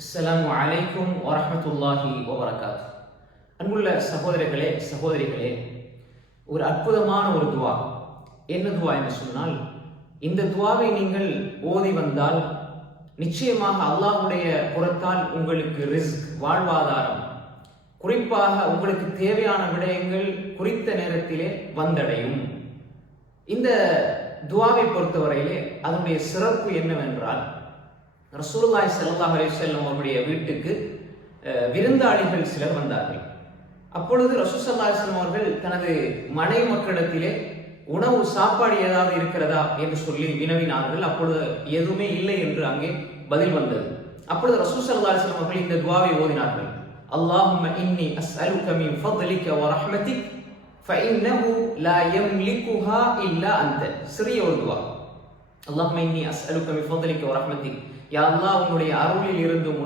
அஸ்ஸலாமு அலைக்கும் வரஹ்மத்துல்லாஹி வபரகாத். அன்புள்ள சகோதரர்களே சகோதரிகளே, ஒரு அற்புதமான ஒரு துவா. என்ன துவா என்று சொன்னால், இந்த துவாவை நீங்கள் ஓதி வந்தால் நிச்சயமாக அல்லாஹ்வுடைய புறத்தால் உங்களுக்கு ரிஸ்க், வாழ்வாதாரம், குறிப்பாக உங்களுக்கு தேவையான விடயங்கள் குறித்த நேரத்திலே வந்தடையும். இந்த துவாவை பொறுத்தவரையிலே அதனுடைய சிறப்பு என்னவென்றால், ரசூலுல்லாஹி ஸல்லல்லாஹு அலைஹி வஸல்லம் அவருடைய வீட்டுக்கு விருந்தாளிகள் சிலர் வந்தார்கள். அப்பொழுது ரசூல் ஸல்லல்லாஹு அலைஹி வஸல்லம் அவர்கள் தனது மனைவி மக்களிடத்திலே உணவு, சாப்பாடு ஏதாவது இருக்கிறதா என்று சொல்லி வினவினார்கள். அப்பொழுது எதுவுமே இல்லை என்று அங்கே பதில் வந்தது. அப்பொழுது ரசூல் ஸல்லல்லாஹு அலைஹி வஸல்லம் அவர்கள் இந்த துஆவை ஓதினார்கள். அல்லாஹும்ம இன்னி அஸ்அலுக மின் ஃபضلிக வ ரஹ்மதிக் ஃபஇன்னஹு லா யம்லிகுஹா இல்லா அன்த. சிறிய ஒரு துஆ. அல்லாஹும்ம இன்னி அஸ்அலுக மின் ஃபضلிக வ ரஹ்மதிக், யா அல்லாஹ், உன்னுடைய அருளில் இருந்தும்